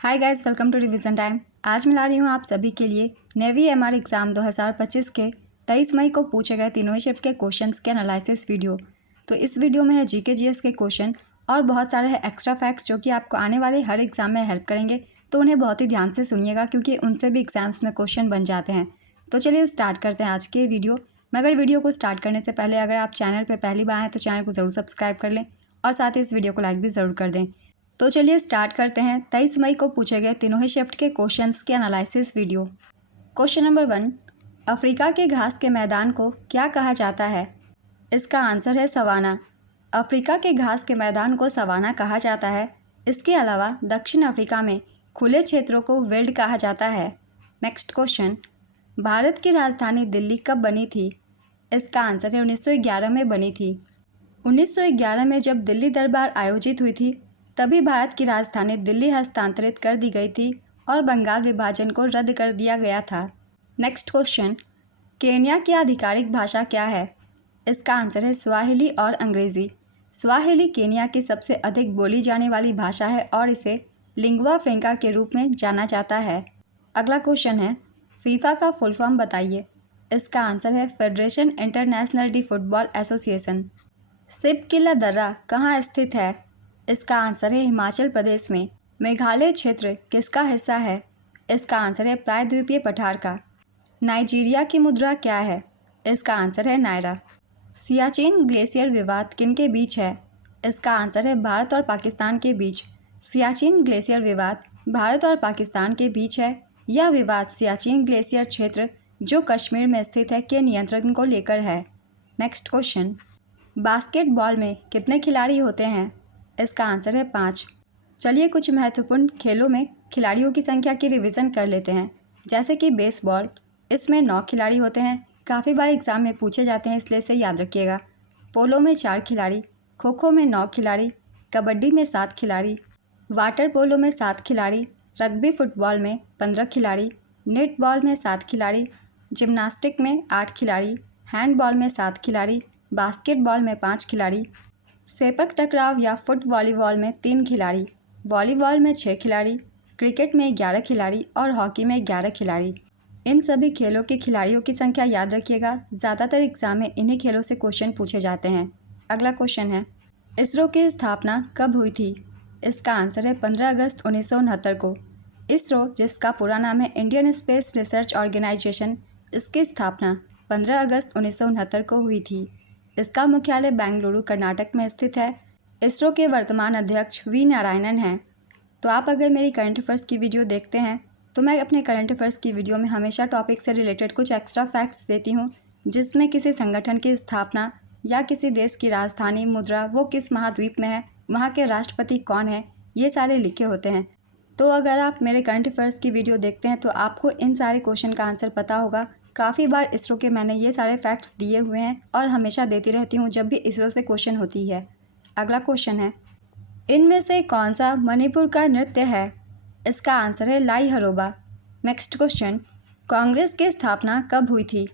Hi guys, welcome to revision time. आज मैं ला रही हूँ आप सभी के लिए नेवी एमआर एग्ज़ाम 2025 के 23 मई को पूछे गए तीनों ही शिफ्ट के क्वेश्चंस के एनालिसिस वीडियो। तो इस वीडियो में है जीके जीएस के क्वेश्चन और बहुत सारे है एक्स्ट्रा फैक्ट्स जो कि आपको आने वाले हर एग्ज़ाम में हेल्प करेंगे। तो उन्हें बहुत ही ध्यान से सुनिएगा क्योंकि उनसे भी एग्जाम्स में क्वेश्चन बन जाते हैं। तो चलिए स्टार्ट करते हैं आज के वीडियो। मगर वीडियो को स्टार्ट करने से पहले अगर आप चैनल पर पहली बार आएँ तो चैनल को ज़रूर सब्सक्राइब कर लें और साथ ही इस वीडियो को लाइक भी ज़रूर कर दें। तो चलिए स्टार्ट करते हैं 23 मई को पूछे गए तीनों ही शिफ्ट के क्वेश्चंस के analysis video. Question number 1, Africa के घास के मैदान को क्या कहा जाता है? इसका आंसर है सवाना। अफ्रीका के घास के मैदान को सवाना कहा जाता है। इसके अलावा दक्षिण अफ्रीका में खुले क्षेत्रों को विल्ड कहा जाता है। नेक्स्ट क्वेश्चन, भारत की राजधानी दिल्ली कब बनी थी? इसका आंसर है 1911 में बनी थी। 1911 में जब दिल्ली दरबार आयोजित हुई थी तभी भारत की राजधानी दिल्ली हस्तांतरित कर दी गई थी और बंगाल विभाजन को रद्द कर दिया गया था। नेक्स्ट क्वेश्चन, केन्या की आधिकारिक भाषा क्या है? इसका आंसर है स्वाहिली और अंग्रेज़ी। स्वाहिली केन्या की सबसे अधिक बोली जाने वाली भाषा है और इसे लिंगुआ फ्रैंका के रूप में जाना जाता है। अगला क्वेश्चन है, फीफा का फुल फॉर्म बताइए। इसका आंसर है Federation Internationale de Football Association. सिप किला दर्रा कहाँ स्थित है? इसका आंसर है हिमाचल प्रदेश में। मेघालय क्षेत्र किसका हिस्सा है? इसका आंसर है प्रायद्वीपीय पठार का। नाइजीरिया की मुद्रा क्या है? इसका आंसर है नायरा। सियाचिन ग्लेशियर विवाद किनके बीच है? इसका आंसर है भारत और पाकिस्तान के बीच। सियाचिन ग्लेशियर विवाद भारत और पाकिस्तान के बीच है। यह विवाद सियाचिन ग्लेशियर क्षेत्र जो कश्मीर में स्थित है के नियंत्रण को लेकर है। नेक्स्ट क्वेश्चन, बास्केटबॉल में कितने खिलाड़ी होते हैं? इसका आंसर है 5। चलिए कुछ महत्वपूर्ण खेलों में खिलाड़ियों की संख्या की रिवीजन कर लेते हैं। जैसे कि बेसबॉल, इसमें 9 खिलाड़ी होते हैं। काफ़ी बार एग्ज़ाम में पूछे जाते हैं इसलिए इसे याद रखिएगा। पोलो में 4 खिलाड़ी, खो खो में 9 खिलाड़ी, कबड्डी में 7 खिलाड़ी, वाटर पोलो में 7 खिलाड़ी, रग्बी फुटबॉल में 15 खिलाड़ी, नेटबॉल में 7 खिलाड़ी, जिम्नास्टिक में 8 खिलाड़ी, हैंडबॉल में 7 खिलाड़ी, बास्केटबॉल में 5 खिलाड़ी, सेपक टकराव या फुट वॉलीबॉल में 3 खिलाड़ी, वॉलीबॉल में 6 खिलाड़ी, क्रिकेट में 11 खिलाड़ी और हॉकी में 11 खिलाड़ी। इन सभी खेलों के खिलाड़ियों की संख्या याद रखिएगा। ज़्यादातर एग्जाम में इन्हीं खेलों से क्वेश्चन पूछे जाते हैं। अगला क्वेश्चन है, इसरो की स्थापना कब हुई थी? इसका आंसर है 15 अगस्त 1969 को। इसरो, जिसका पूरा नाम है इंडियन स्पेस रिसर्च ऑर्गेनाइजेशन, इसकी स्थापना 15 अगस्त 1969 को हुई थी। इसका मुख्यालय बेंगलुरु कर्नाटक में स्थित है। इसरो के वर्तमान अध्यक्ष वी नारायणन हैं। तो आप अगर मेरी करंट अफेयर्स की वीडियो देखते हैं तो मैं अपने करंट अफेयर्स की वीडियो में हमेशा टॉपिक से रिलेटेड कुछ एक्स्ट्रा फैक्ट्स देती हूँ जिसमें किसी संगठन की स्थापना या किसी देश की राजधानी, मुद्रा, वो किस महाद्वीप में है, वहाँ के राष्ट्रपति कौन है, ये सारे लिखे होते हैं। तो अगर आप मेरे करंट अफेयर्स की वीडियो देखते हैं तो आपको इन सारे क्वेश्चन का आंसर पता होगा। काफ़ी बार इसरो के मैंने ये सारे फैक्ट्स दिए हुए हैं और हमेशा देती रहती हूँ जब भी इसरो से क्वेश्चन होती है। अगला क्वेश्चन है, इनमें से कौन सा मणिपुर का नृत्य है? इसका आंसर है लाई हरोबा। नेक्स्ट क्वेश्चन, कांग्रेस की स्थापना कब हुई थी?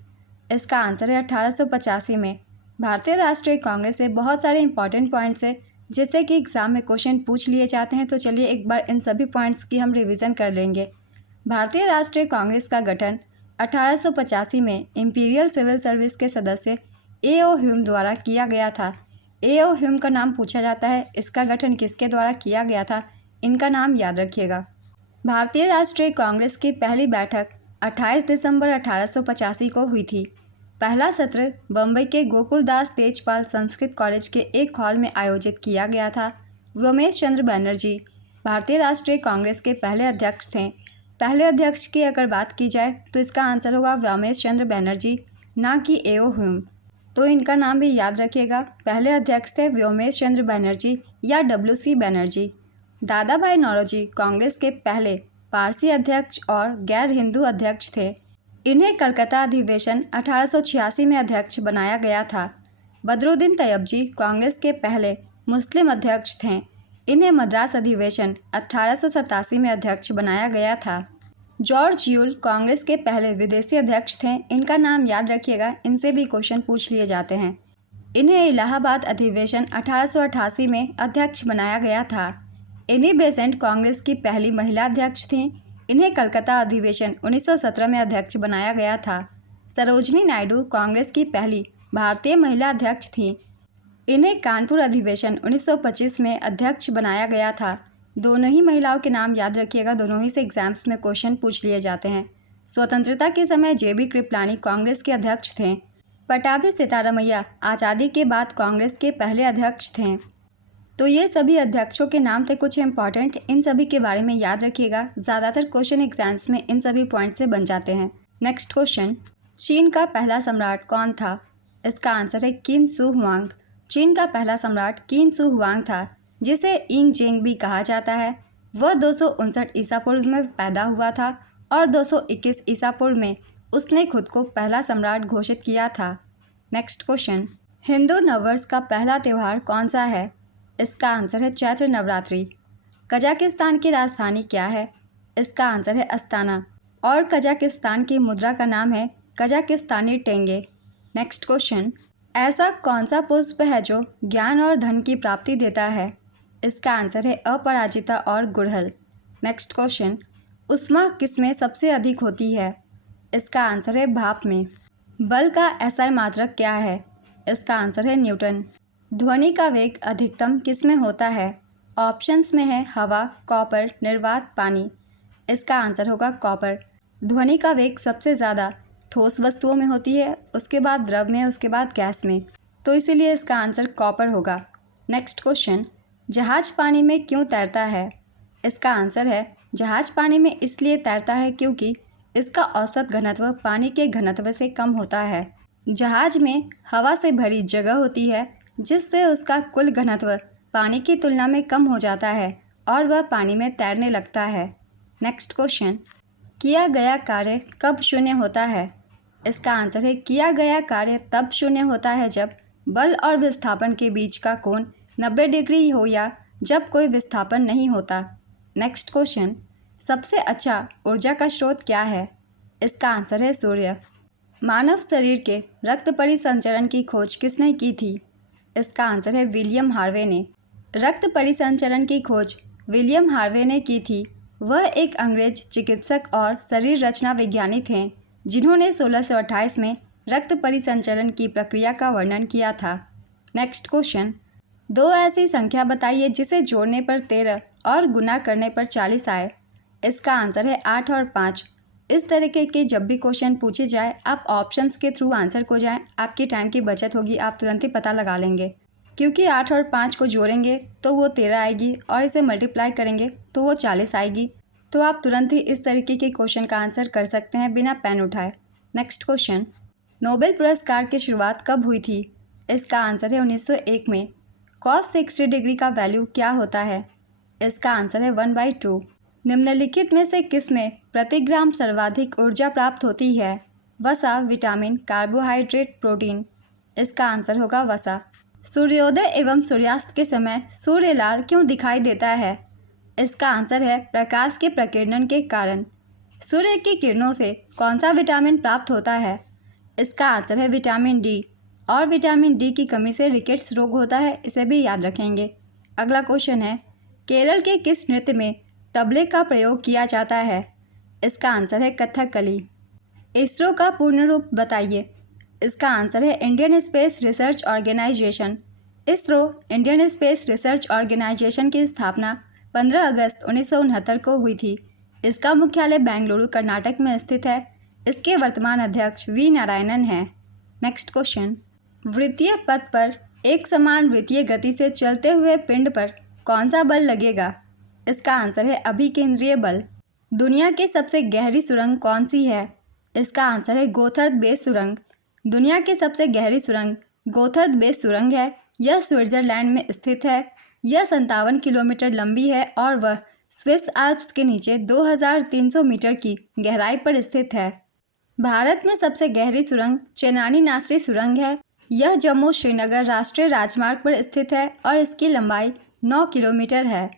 इसका आंसर है 1885 में। भारतीय राष्ट्रीय कांग्रेस से बहुत सारे इंपॉर्टेंट पॉइंट्स है जिससे कि एग्ज़ाम में क्वेश्चन पूछ लिए जाते हैं। तो चलिए एक बार इन सभी पॉइंट्स की हम रिविज़न कर लेंगे। भारतीय राष्ट्रीय कांग्रेस का गठन 1885 में इंपीरियल सिविल सर्विस के सदस्य ए.ओ. ह्यूम द्वारा किया गया था। ए.ओ. ह्यूम का नाम पूछा जाता है। इसका गठन किसके द्वारा किया गया था, इनका नाम याद रखिएगा। भारतीय राष्ट्रीय कांग्रेस की पहली बैठक 28 दिसंबर 1885 को हुई थी। पहला सत्र बम्बई के गोकुलदास तेजपाल संस्कृत कॉलेज के एक हॉल में आयोजित किया गया था। व्योमेश चंद्र बनर्जी भारतीय राष्ट्रीय कांग्रेस के पहले अध्यक्ष थे। पहले अध्यक्ष की अगर बात की जाए तो इसका आंसर होगा व्योमेश चंद्र बनर्जी, ना कि ए.ओ. ह्यूम। तो इनका नाम भी याद रखिएगा। पहले अध्यक्ष थे व्योमेश चंद्र बनर्जी या डब्ल्यू.सी. बनर्जी। दादा भाई नौरोजी कांग्रेस के पहले पारसी अध्यक्ष और गैर हिंदू अध्यक्ष थे। इन्हें कलकत्ता अधिवेशन 1886 में अध्यक्ष बनाया गया था। बदरुद्दीन तैयबजी कांग्रेस के पहले मुस्लिम अध्यक्ष थे। इन्हें मद्रास अधिवेशन 1887 में अध्यक्ष बनाया गया था। जॉर्ज यूल कांग्रेस के पहले विदेशी अध्यक्ष थे। इनका नाम याद रखिएगा, इनसे भी क्वेश्चन पूछ लिए जाते हैं। इन्हें इलाहाबाद अधिवेशन 1888 में अध्यक्ष बनाया गया था। एनी बेसेंट कांग्रेस की पहली महिला अध्यक्ष थीं। इन्हें कलकत्ता अधिवेशन 1917 में अध्यक्ष बनाया गया था। सरोजनी नायडू कांग्रेस की पहली भारतीय महिला अध्यक्ष थीं। इन्हें कानपुर अधिवेशन 1925 में अध्यक्ष बनाया गया था। दोनों ही महिलाओं के नाम याद रखिएगा, दोनों ही से एग्जाम्स में क्वेश्चन पूछ लिए जाते हैं। स्वतंत्रता के समय जेबी कृपलानी कांग्रेस के अध्यक्ष थे। पटाभी सितारमैया आज़ादी के बाद कांग्रेस के पहले अध्यक्ष थे। तो ये सभी अध्यक्षों के नाम थे कुछ इंपॉर्टेंट, इन सभी के बारे में याद रखिएगा। ज़्यादातर क्वेश्चन एग्जाम्स में इन सभी पॉइंट से बन जाते हैं। नेक्स्ट क्वेश्चन, चीन का पहला सम्राट कौन था? इसका आंसर है किन शू हुआंग। चीन का पहला सम्राट किन शू हुआंग था, जिसे इंग जेंग भी कहा जाता है। वह 259 ईसा पूर्व में पैदा हुआ था और 221 ईसा पूर्व में उसने खुद को पहला सम्राट घोषित किया था। नेक्स्ट क्वेश्चन, हिंदू नववर्ष का पहला त्यौहार कौन सा है? इसका आंसर है चैत्र नवरात्रि। कजाकिस्तान की राजधानी क्या है? इसका आंसर है अस्ताना। और कजाकिस्तान की मुद्रा का नाम है कजाकिस्तानी टेंगे। नेक्स्ट क्वेश्चन, ऐसा कौन सा पुष्प है जो ज्ञान और धन की प्राप्ति देता है? इसका आंसर है अपराजिता और गुड़हल। नेक्स्ट क्वेश्चन, ऊष्मा किसमें सबसे अधिक होती है? इसका आंसर है भाप में। बल का एसआई मात्रक क्या है? इसका आंसर है न्यूटन। ध्वनि का वेग अधिकतम किसमें होता है? ऑप्शंस में है हवा, कॉपर, निर्वात, पानी। इसका आंसर होगा कॉपर। ध्वनि का वेग सबसे ज़्यादा ठोस वस्तुओं में होती है, उसके बाद द्रव में, उसके बाद गैस में, तो इसीलिए इसका आंसर कॉपर होगा। नेक्स्ट क्वेश्चन, जहाज पानी में क्यों तैरता है? इसका आंसर है जहाज पानी में इसलिए तैरता है क्योंकि इसका औसत घनत्व पानी के घनत्व से कम होता है। जहाज में हवा से भरी जगह होती है, जिससे उसका कुल घनत्व पानी की तुलना में कम हो जाता है और वह पानी में तैरने लगता है। नेक्स्ट क्वेश्चन, किया गया कार्य कब शून्य होता है? इसका आंसर है किया गया कार्य तब शून्य होता है जब बल और विस्थापन के बीच का कोण 90 डिग्री हो या जब कोई विस्थापन नहीं होता। नेक्स्ट क्वेश्चन, सबसे अच्छा ऊर्जा का स्रोत क्या है? इसका आंसर है सूर्य। मानव शरीर के रक्त परिसंचरण की खोज किसने की थी? इसका आंसर है विलियम हार्वे ने। रक्त परिसंचरण की खोज विलियम हार्वे ने की थी। वह एक अंग्रेज चिकित्सक और शरीर रचना विज्ञानी थे, जिन्होंने 1628 में रक्त परिसंचरण की प्रक्रिया का वर्णन किया था। नेक्स्ट क्वेश्चन, दो ऐसी संख्या बताइए जिसे जोड़ने पर 13 और गुना करने पर 40 आए। इसका आंसर है 8 और 5। इस तरीके के जब भी क्वेश्चन पूछे जाए, आप ऑप्शंस के थ्रू आंसर को जाएं, आपकी टाइम की बचत होगी, आप तुरंत ही पता लगा लेंगे। क्योंकि 8 और 5 को जोड़ेंगे तो वो 13 आएगी और इसे मल्टीप्लाई करेंगे तो वो 40 आएगी। तो आप तुरंत ही इस तरीके के क्वेश्चन का आंसर कर सकते हैं बिना पेन उठाए। नेक्स्ट क्वेश्चन, नोबेल पुरस्कार की शुरुआत कब हुई थी? इसका आंसर है 1901 में। cos 60 डिग्री का वैल्यू क्या होता है? इसका आंसर है 1/2। निम्नलिखित में से किस में प्रति ग्राम सर्वाधिक ऊर्जा प्राप्त होती है? वसा, विटामिन, कार्बोहाइड्रेट, प्रोटीन। इसका आंसर होगा वसा। सूर्योदय एवं सूर्यास्त के समय सूर्य लाल क्यों दिखाई देता है? इसका आंसर है प्रकाश के प्रकीर्णन के कारण। सूर्य की किरणों से कौन सा विटामिन प्राप्त होता है? इसका आंसर है विटामिन डी। और विटामिन डी की कमी से रिकेट्स रोग होता है, इसे भी याद रखेंगे। अगला क्वेश्चन है, केरल के किस नृत्य में तबले का प्रयोग किया जाता है? इसका आंसर है कथकली। इसरो का पूर्ण रूप बताइए। इसका आंसर है Indian Space Research Organisation. ISRO Indian Space Research Organisation की स्थापना 15 अगस्त 1969 को हुई थी। इसका मुख्यालय बेंगलुरु, कर्नाटक में स्थित है। इसके वर्तमान अध्यक्ष वी नारायणन हैं। नेक्स्ट क्वेश्चन, वृत्तीय पथ पर एक समान वृत्तीय गति से चलते हुए पिंड पर कौन सा बल लगेगा? इसका आंसर है अभिकेंद्रीय बल। दुनिया की सबसे गहरी सुरंग कौन सी है? इसका आंसर है गोथर्ड बेस सुरंग। दुनिया की सबसे गहरी सुरंग गोथर्ड बेस सुरंग है। यह स्विट्जरलैंड में स्थित है। यह 57 किलोमीटर लंबी है और वह स्विस आल्प्स के नीचे 2300 मीटर की गहराई पर स्थित है। भारत में सबसे गहरी सुरंग चेनानी नासरी सुरंग है। यह जम्मू श्रीनगर राष्ट्रीय राजमार्ग पर स्थित है और इसकी लंबाई 9 किलोमीटर है।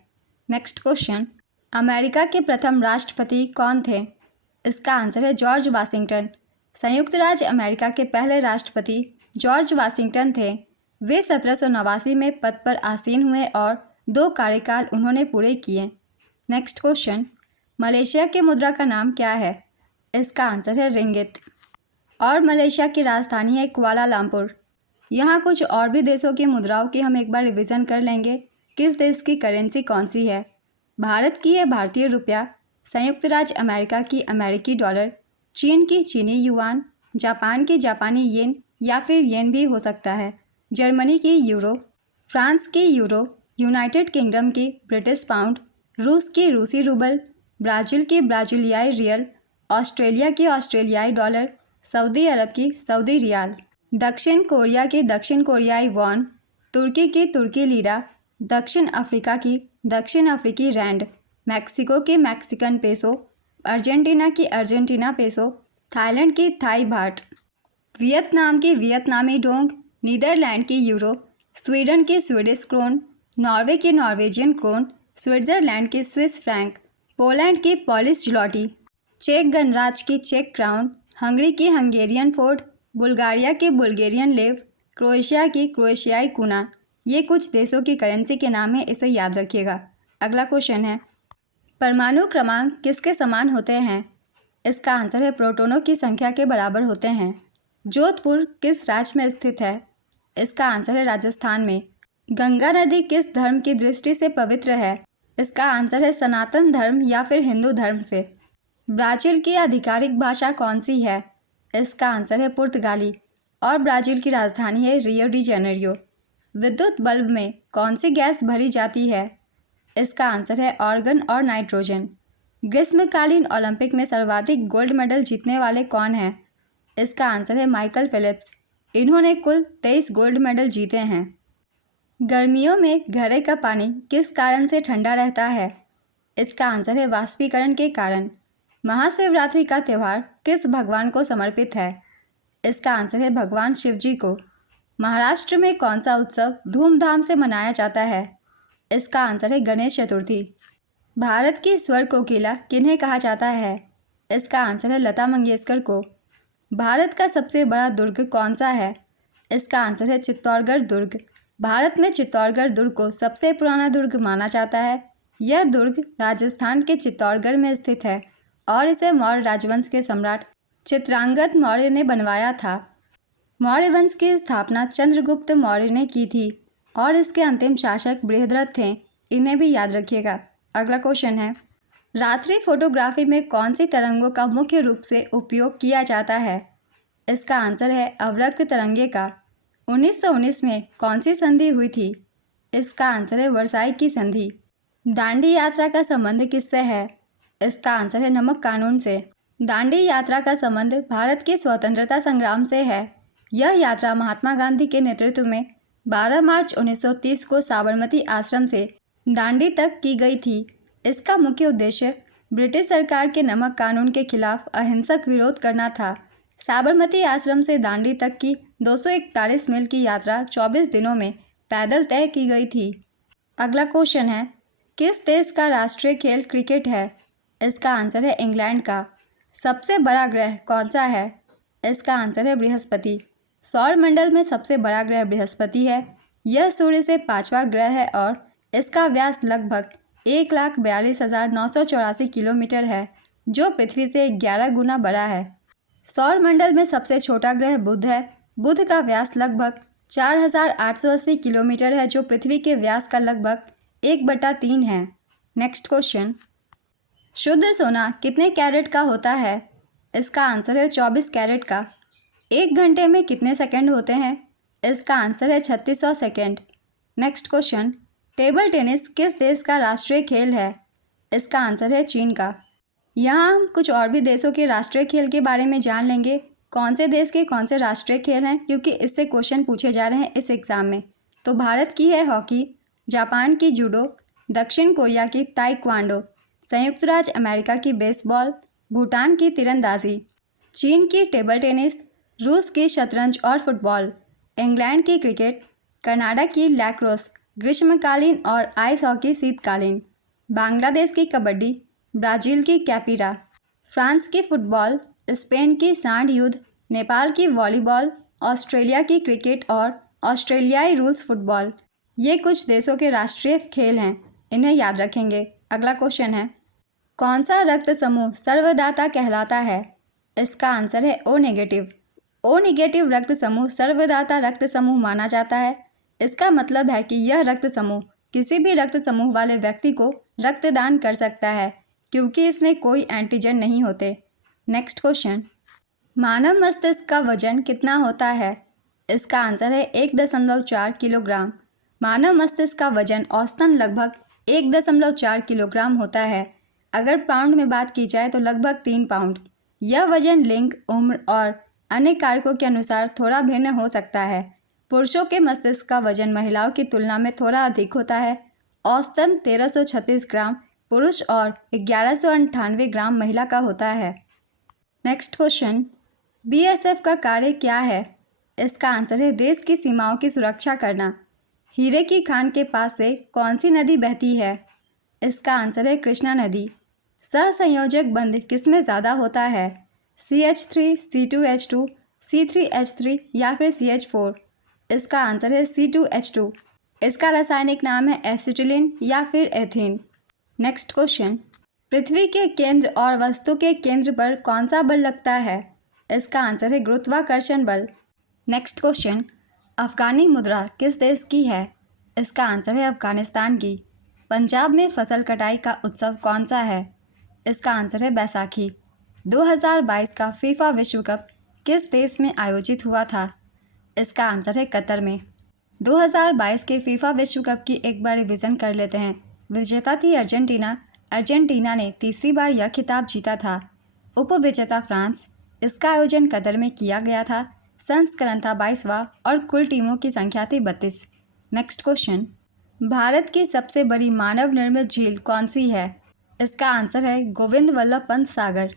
नेक्स्ट क्वेश्चन, अमेरिका के प्रथम राष्ट्रपति कौन थे? इसका आंसर है जॉर्ज वाशिंगटन। संयुक्त राज्य अमेरिका के पहले राष्ट्रपति जॉर्ज वाशिंगटन थे। वे 1789 में पद पर आसीन हुए और 2 कार्यकाल उन्होंने पूरे किए। नेक्स्ट क्वेश्चन, मलेशिया के मुद्रा का नाम क्या है? इसका आंसर है रिंगित। और मलेशिया की राजधानी है कुआलालंपुर। यहाँ कुछ और भी देशों की मुद्राओं की हम एक बार रिवीजन कर लेंगे। किस देश की करेंसी कौन सी है? भारत की है भारतीय रुपया, संयुक्त राज्य अमेरिका की अमेरिकी डॉलर, चीन की चीनी युआन, जापान की जापानी येन या फिर येन भी हो सकता है, जर्मनी की यूरो, फ्रांस की यूरो, यूनाइटेड किंगडम की ब्रिटिश पाउंड, रूस की रूसी रूबल, ब्राज़ील की ब्राज़ीलियाई रियल, ऑस्ट्रेलिया की ऑस्ट्रेलियाई डॉलर, सऊदी अरब की सऊदी रियाल, दक्षिण कोरिया की दक्षिण कोरियाई वॉन, तुर्की की तुर्की लीरा, दक्षिण अफ्रीका की दक्षिण अफ्रीकी रैंड, मैक्सिको की मैक्सिकन पेसो, अर्जेंटीना की अर्जेंटीना पेसो, थाईलैंड की थाई बाट, वियतनाम की वियतनामी डोंग, नीदरलैंड की यूरो, स्वीडन की स्वीडिश क्रोन, नॉर्वे की नॉर्वेजियन क्रोन, स्विट्ज़रलैंड की स्विस फ्रैंक, पोलैंड की पॉलिश ज़्लॉटी, चेक गणराज्य की चेक क्राउन, हंगरी की हंगेरियन फोर्ड, बुल्गारिया की बुल्गेरियन लेव, क्रोएशिया की क्रोएशियाई कूना। ये कुछ देशों की करेंसी के नाम है, इसे याद रखिएगा। अगला क्वेश्चन है, परमाणु क्रमांक किसके समान होते हैं? इसका आंसर है प्रोटॉनों की संख्या के बराबर होते हैं। जोधपुर किस राज्य में स्थित है? इसका आंसर है राजस्थान में। गंगा नदी किस धर्म की दृष्टि से पवित्र है? इसका आंसर है सनातन धर्म या फिर हिंदू धर्म से। ब्राज़ील की आधिकारिक भाषा कौन सी है? इसका आंसर है पुर्तगाली। और ब्राज़ील की राजधानी है रियो डी जेनेरियो। विद्युत बल्ब में कौन सी गैस भरी जाती है? इसका आंसर है ऑर्गन और नाइट्रोजन। ग्रीष्मकालीन ओलंपिक में सर्वाधिक गोल्ड मेडल जीतने वाले कौन हैं? इसका आंसर है माइकल फेलिप्स। इन्होंने कुल 23 गोल्ड मेडल जीते हैं। गर्मियों में घड़े का पानी किस कारण से ठंडा रहता है? इसका आंसर है वाष्पीकरण के कारण। महाशिवरात्रि का त्यौहार किस भगवान को समर्पित है? इसका आंसर है भगवान शिव जी को। महाराष्ट्र में कौन सा उत्सव धूमधाम से मनाया जाता है? इसका आंसर है गणेश चतुर्थी। भारत की स्वर कोकिला किन्हें कहा जाता है? इसका आंसर है लता मंगेशकर को। भारत का सबसे बड़ा दुर्ग कौन सा है? इसका आंसर है चित्तौड़गढ़ दुर्ग। भारत में चित्तौड़गढ़ दुर्ग को सबसे पुराना दुर्ग माना जाता है। यह दुर्ग राजस्थान के चित्तौड़गढ़ में स्थित है और इसे मौर्य राजवंश के सम्राट चित्रांगद मौर्य ने बनवाया था। मौर्य वंश की स्थापना चंद्रगुप्त मौर्य ने की थी और इसके अंतिम शासक बृहद्रथ थे। इन्हें भी याद रखिएगा। अगला क्वेश्चन है, रात्रि फोटोग्राफी में कौन सी तरंगों का मुख्य रूप से उपयोग किया जाता है? इसका आंसर है अवरक्त तरंगे का। 1919 में कौन सी संधि हुई थी? इसका आंसर है वर्साई की संधि। दांडी यात्रा का संबंध किससे है? इसका आंसर है नमक कानून से। दांडी यात्रा का संबंध भारत के स्वतंत्रता संग्राम से है। यह यात्रा महात्मा गांधी के नेतृत्व में 12 मार्च 1930 को साबरमती आश्रम से दांडी तक की गई थी। इसका मुख्य उद्देश्य ब्रिटिश सरकार के नमक कानून के खिलाफ अहिंसक विरोध करना था। साबरमती आश्रम से दांडी तक की 241 मील की यात्रा 24 दिनों में पैदल तय की गई थी। अगला क्वेश्चन है, किस देश का राष्ट्रीय खेल क्रिकेट है? इसका आंसर है इंग्लैंड का। सबसे बड़ा ग्रह कौन सा है? इसका आंसर है बृहस्पति। सौर मंडल में सबसे बड़ा ग्रह बृहस्पति है। यह सूर्य से 5वां ग्रह है और इसका व्यास लगभग 1,42,984 किलोमीटर है, जो पृथ्वी से 11 गुना बड़ा है। सौर मंडल में सबसे छोटा ग्रह बुध है। बुध का व्यास लगभग 4,880 किलोमीटर है, जो पृथ्वी के व्यास का लगभग 1/3 है। नेक्स्ट क्वेश्चन, शुद्ध सोना कितने कैरेट का होता है? इसका आंसर है 24 कैरेट का। 1 घंटे में कितने सेकंड होते हैं? इसका आंसर है 3600 second. Next question, table tennis किस देश का राष्ट्रीय खेल है? इसका आंसर है चीन का। यहाँ हम कुछ और भी देशों के राष्ट्रीय खेल के बारे में जान लेंगे, कौन से देश के कौन से राष्ट्रीय खेल हैं, क्योंकि इससे क्वेश्चन पूछे जा रहे हैं इस एग्ज़ाम में। तो भारत की है हॉकी, जापान की जूडो, दक्षिण कोरिया की ताइक्वांडो, संयुक्त राज्य अमेरिका की बेसबॉल, भूटान की तीरंदाजी, चीन की टेबल टेनिस, रूस की शतरंज और फुटबॉल, इंग्लैंड की क्रिकेट, कनाडा की लैक्रोस ग्रीष्मकालीन और आइस हॉकी शीतकालीन, बांग्लादेश की कबड्डी, ब्राज़ील की कैपिरा, फ्रांस की फुटबॉल, स्पेन की सांड युद्ध, नेपाल की वॉलीबॉल, ऑस्ट्रेलिया की क्रिकेट और ऑस्ट्रेलियाई रूल्स फुटबॉल, ये कुछ देशों के राष्ट्रीय खेल हैं, इन्हें याद रखेंगे। अगला क्वेश्चन है, कौन सा रक्त समूह सर्वदाता कहलाता है? इसका आंसर है ओ नेगेटिव। ओ नेगेटिव रक्त समूह सर्वदाता रक्त समूह माना जाता है। इसका मतलब है कि यह रक्त समूह किसी भी रक्त समूह वाले व्यक्ति को रक्तदान कर सकता है, क्योंकि इसमें कोई एंटीजन नहीं होते। नेक्स्ट क्वेश्चन, मानव मस्तिष्क का वजन कितना होता है? इसका आंसर है 1.4 किलोग्राम। मानव मस्तिष्क का वजन औसतन लगभग 1.4 किलोग्राम होता है। अगर पाउंड में बात की जाए तो लगभग 3 पाउंड। यह वजन लिंग, उम्र और अन्य कारकों के अनुसार थोड़ा भिन्न हो सकता है। पुरुषों के मस्तिष्क का वजन महिलाओं की तुलना में थोड़ा अधिक होता है। औसतन 1336 ग्राम पुरुष और 1198 ग्राम महिला का होता है। नेक्स्ट क्वेश्चन, बीएसएफ का कार्य क्या है? इसका आंसर है देश की सीमाओं की सुरक्षा करना। हीरे की खान के पास से कौन सी नदी बहती है? इसका आंसर है कृष्णा नदी। सहसंयोजक बंध किसमें ज़्यादा होता है? CH3, C2H2, C3H3 या फिर CH4? इसका आंसर है C2H2। इसका रासायनिक नाम है एसिटिलीन या फिर एथीन। नेक्स्ट क्वेश्चन, पृथ्वी के केंद्र और वस्तु के केंद्र पर कौन सा बल लगता है? इसका आंसर है गुरुत्वाकर्षण बल। नेक्स्ट क्वेश्चन, अफगानी मुद्रा किस देश की है? इसका आंसर है अफगानिस्तान की। पंजाब में फसल कटाई का उत्सव कौन सा है? इसका आंसर है बैसाखी। 2022 का फीफा विश्व कप किस देश में आयोजित हुआ था? इसका आंसर है कतर में। 2022 के फीफा विश्व कप की एक बार रिवीजन कर लेते हैं। विजेता थी अर्जेंटीना। अर्जेंटीना ने तीसरी बार यह खिताब जीता था। उपविजेता फ्रांस। इसका आयोजन कतर में किया गया था। संस्करण था 22वां और कुल टीमों की संख्या थी 32। नेक्स्ट क्वेश्चन, भारत की सबसे बड़ी मानव निर्मित झील कौन सी है? इसका आंसर है गोविंद वल्लभ पंत सागर।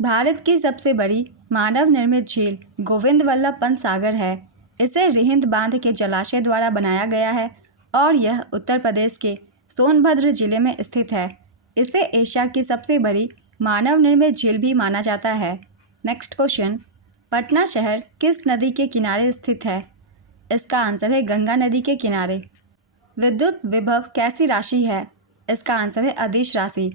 भारत की सबसे बड़ी मानव निर्मित झील गोविंद वल्लभ पंत सागर है। इसे रिहिंद बांध के जलाशय द्वारा बनाया गया है और यह उत्तर प्रदेश के सोनभद्र जिले में स्थित है। इसे एशिया की सबसे बड़ी मानव निर्मित झील भी माना जाता है। नेक्स्ट क्वेश्चन, पटना शहर किस नदी के किनारे स्थित है? इसका आंसर है गंगा नदी के किनारे। विद्युत विभव कैसी राशि है? इसका आंसर है अदिश राशि।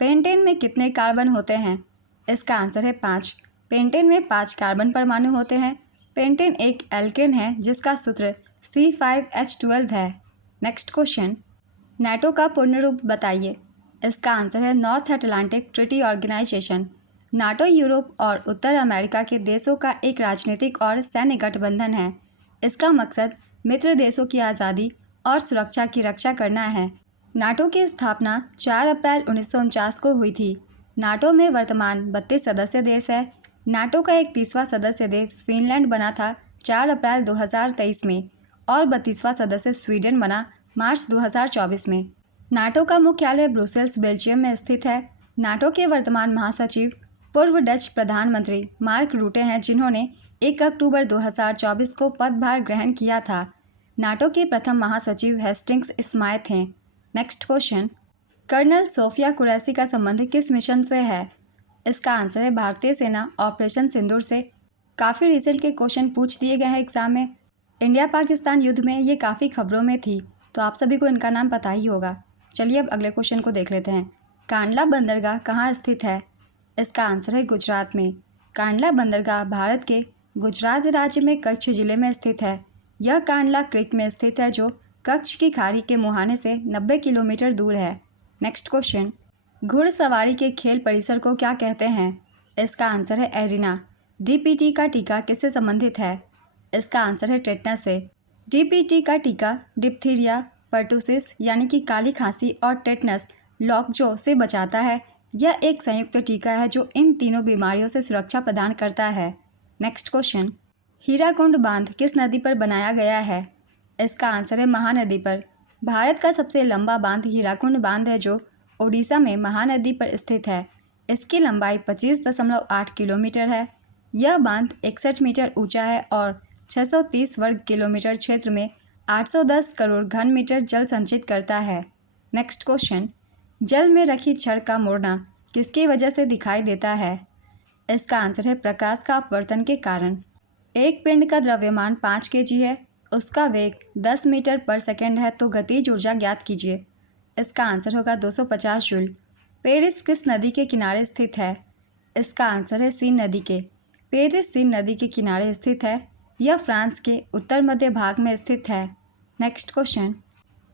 पेंटेन में कितने कार्बन होते हैं? इसका आंसर है 5। पेंटेन में 5 कार्बन परमाणु होते हैं। पेंटेन एक एल्केन है जिसका सूत्र C5H12 है। नेक्स्ट क्वेश्चन, नाटो का पूर्ण रूप बताइए। इसका आंसर है North Atlantic Treaty Organization. NATO Europe और उत्तर अमेरिका के देशों का एक राजनीतिक और सैन्य गठबंधन है। इसका मकसद मित्र देशों की आज़ादी और सुरक्षा की रक्षा करना है। नाटो की स्थापना 4 अप्रैल 1949 को हुई थी। नाटो में वर्तमान 32 सदस्य देश है। नाटो का 31वां सदस्य देश फिनलैंड बना था 4 अप्रैल 2023 में और 32वां सदस्य स्वीडन बना मार्च 2024 में। नाटो का मुख्यालय ब्रुसेल्स, बेल्जियम में स्थित है। नाटो के वर्तमान महासचिव पूर्व डच प्रधानमंत्री मार्क रूटे हैं, जिन्होंने 1 अक्टूबर 2024 को पदभार ग्रहण किया था। नाटो के प्रथम महासचिव हेस्टिंग्स स्माइथ हैं। Next question, colonel Sofiya Qureshi का संबंध किस मिशन से है? इसका आंसर है भारतीय सेना ऑपरेशन सिंदूर से। काफ़ी रिसेंट के क्वेश्चन पूछ दिए गए हैं एग्जाम में। इंडिया पाकिस्तान युद्ध में ये काफ़ी खबरों में थी, तो आप सभी को इनका नाम पता ही होगा। चलिए अब अगले क्वेश्चन को देख लेते हैं। कांडला बंदरगाह कहाँ स्थित है? इसका आंसर है गुजरात में। कांडला बंदरगाह भारत के गुजरात राज्य में कच्छ जिले में स्थित है। यह कांडला क्रीक में स्थित है, जो कच्छ की खाड़ी के मुहाने से 90 किलोमीटर दूर है। नेक्स्ट क्वेश्चन, घुड़सवारी के खेल परिसर को क्या कहते हैं? इसका आंसर है एरिना। DPT का टीका किससे संबंधित है? इसका आंसर है टेटनस से। DPT का टीका डिप्थीरिया, पर्टुसिस यानी कि काली खांसी और टेटनस लॉकजो से बचाता है। यह एक संयुक्त टीका है जो इन तीनों बीमारियों से सुरक्षा प्रदान करता है। नेक्स्ट क्वेश्चन, हीराकुंड बांध किस नदी पर बनाया गया है? इसका आंसर है महानदी पर। भारत का सबसे लंबा बांध हीराकुंड बांध है, जो ओडिशा में महानदी पर स्थित है। इसकी लंबाई 25.8 किलोमीटर है। यह बांध 61 मीटर ऊंचा है और 630 वर्ग किलोमीटर क्षेत्र में 810 करोड़ घन मीटर जल संचित करता है। नेक्स्ट क्वेश्चन, जल में रखी छड़ का मुड़ना किसकी वजह से दिखाई देता है? इसका आंसर है प्रकाश का अपवर्तन के कारण। एक पिंड का द्रव्यमान 5 kg है उसका वेग 10 मीटर पर सेकेंड है तो गतिज ऊर्जा ज्ञात कीजिए। इसका आंसर होगा 250 जूल। पेरिस किस नदी के किनारे स्थित है? इसका आंसर है सीन नदी के। पेरिस सीन नदी के किनारे स्थित है। यह फ्रांस के उत्तर मध्य भाग में स्थित है। नेक्स्ट क्वेश्चन,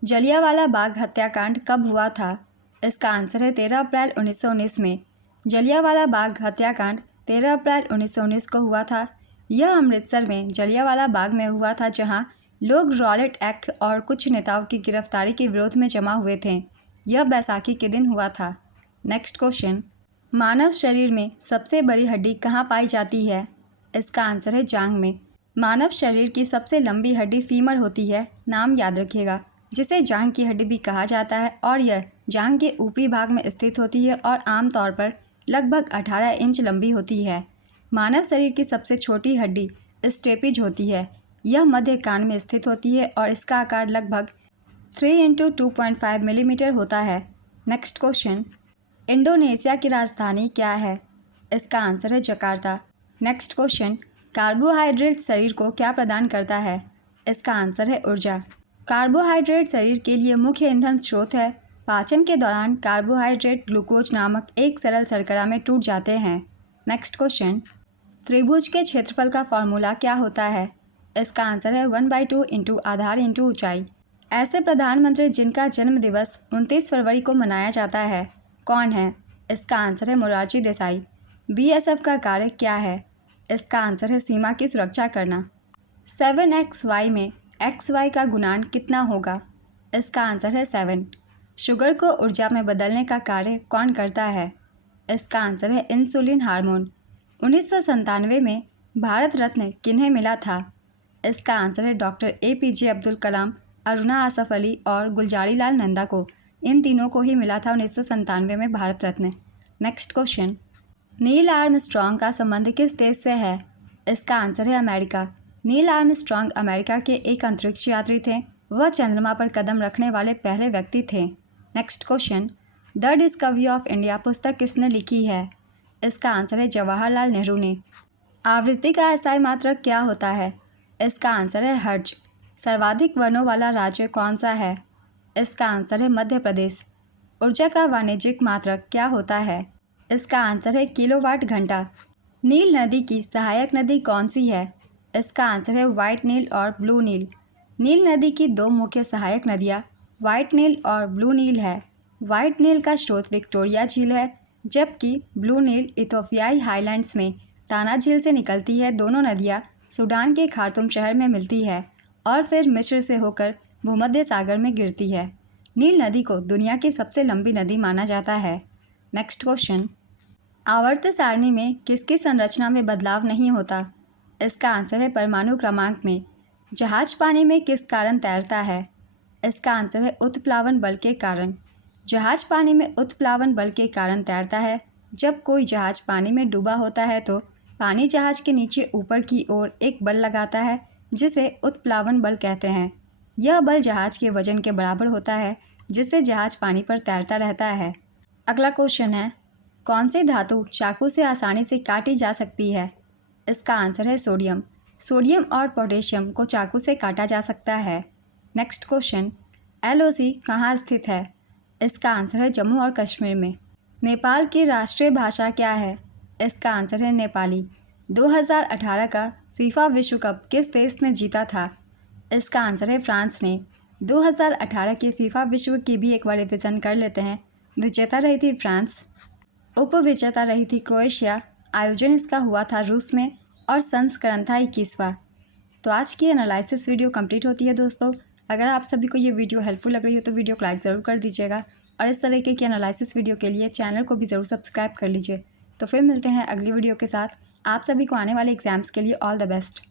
जलियांवाला बाग हत्याकांड कब हुआ था? इसका आंसर है 13 अप्रैल 1919 में। जलियांवाला बाग हत्याकांड 13 अप्रैल 1919 को हुआ था। यह अमृतसर में जलियांवाला बाग में हुआ था, जहां लोग रॉलेट एक्ट और कुछ नेताओं की गिरफ्तारी के विरोध में जमा हुए थे। यह बैसाखी के दिन हुआ था। नेक्स्ट क्वेश्चन, मानव शरीर में सबसे बड़ी हड्डी कहाँ पाई जाती है? इसका आंसर है जांघ में। मानव शरीर की सबसे लंबी हड्डी फीमर होती है, नाम याद रखिएगा, जिसे जांघ की हड्डी भी कहा जाता है और यह जांघ के ऊपरी भाग में स्थित होती है और आमतौर पर लगभग 18 इंच लंबी होती है। मानव शरीर की सबसे छोटी हड्डी स्टेपिज होती है। यह मध्य कान में स्थित होती है और इसका आकार लगभग 3 × 2.5 मिलीमीटर होता है। नेक्स्ट क्वेश्चन, इंडोनेशिया की राजधानी क्या है? इसका आंसर है जकार्ता। नेक्स्ट क्वेश्चन, कार्बोहाइड्रेट शरीर को क्या प्रदान करता है? इसका आंसर है ऊर्जा। कार्बोहाइड्रेट शरीर के लिए मुख्य ईंधन स्रोत है। पाचन के दौरान कार्बोहाइड्रेट ग्लूकोज नामक एक सरल शर्करा में टूट जाते हैं। नेक्स्ट क्वेश्चन, त्रिभुज के क्षेत्रफल का फॉर्मूला क्या होता है? इसका आंसर है 1/2 × आधार × ऊंचाई। ऐसे प्रधानमंत्री जिनका जन्म दिवस 29 फरवरी को मनाया जाता है कौन है? इसका आंसर है मोरारजी देसाई। BSF का कार्य क्या है? इसका आंसर है सीमा की सुरक्षा करना। 7xy में xy का गुणांक कितना होगा? इसका आंसर है 7। शुगर को ऊर्जा में बदलने का कार्य कौन करता है? इसका आंसर है इंसुलिन हार्मोन। 1997 में भारत रत्न किन्हें मिला था? इसका आंसर है डॉक्टर APJ अब्दुल कलाम, अरुणा आसफ अली और गुलजारी लाल नंदा को। इन तीनों को ही मिला था 1997 में Bharat Ratna. Next question, Neil Armstrong का संबंध किस देश से है? इसका आंसर है अमेरिका। नील आर्मस्ट्रॉन्ग अमेरिका के एक अंतरिक्ष यात्री थे। वह चंद्रमा पर कदम रखने वाले पहले व्यक्ति थे। Next question, the discovery of India पुस्तक किसने लिखी है? इसका आंसर है जवाहरलाल नेहरू ने। आवृत्ति का एसआई मात्रक क्या होता है? इसका आंसर है हर्ट्ज। सर्वाधिक वर्णों वाला राज्य कौन सा है? इसका आंसर है मध्य प्रदेश। ऊर्जा का वाणिज्यिक मात्रक क्या होता है? इसका आंसर है किलोवाट घंटा। नील नदी की सहायक नदी कौन सी है? इसका आंसर है व्हाइट नील और ब्लू नील। नील नदी की दो मुख्य सहायक नदियाँ व्हाइट नील और ब्लू नील है। व्हाइट नील का स्रोत विक्टोरिया झील है, जबकि ब्लू नील इथोपियाई हाईलैंड्स में ताना झील से निकलती है। दोनों नदियाँ सूडान के खार्तूम शहर में मिलती है और फिर मिस्र से होकर भूमध्य सागर में गिरती है। नील नदी को दुनिया की सबसे लंबी नदी माना जाता है। नेक्स्ट क्वेश्चन, आवर्त सारणी में किसकी संरचना में बदलाव नहीं होता? इसका आंसर है परमाणु क्रमांक में। जहाज पानी में किस कारण तैरता है? इसका आंसर है उत्प्लावन बल के कारण। जहाज पानी में उत्प्लावन बल के कारण तैरता है। जब कोई जहाज पानी में डूबा होता है तो पानी जहाज के नीचे ऊपर की ओर एक बल लगाता है, जिसे उत्प्लावन बल कहते हैं। यह बल जहाज के वजन के बराबर होता है, जिससे जहाज पानी पर तैरता रहता है। अगला क्वेश्चन है, कौन सी धातु चाकू से आसानी से काटी जा सकती है? इसका आंसर है सोडियम। सोडियम और पोटेशियम को चाकू से काटा जा सकता है। नेक्स्ट क्वेश्चन, LOC कहाँ स्थित है? इसका आंसर है जम्मू और कश्मीर में। नेपाल की राष्ट्रीय भाषा क्या है? इसका आंसर है नेपाली। 2018 का फीफा विश्व कप किस देश ने जीता था? इसका आंसर है फ्रांस ने। 2018 के फीफा विश्व की भी एक बार रिविजन कर लेते हैं। विजेता रही थी फ्रांस, उपविजेता रही थी क्रोएशिया, आयोजन इसका हुआ था रूस में और संस्करण था 21वां। तो आज की एनालिसिस वीडियो कंप्लीट होती है दोस्तों। अगर आप सभी को ये वीडियो हेल्पफुल लग रही हो तो वीडियो को लाइक ज़रूर कर दीजिएगा और इस तरीके की एनालिसिस वीडियो के लिए चैनल को भी ज़रूर सब्सक्राइब कर लीजिए। तो फिर मिलते हैं अगली वीडियो के साथ। आप सभी को आने वाले एग्जाम्स के लिए ऑल द बेस्ट।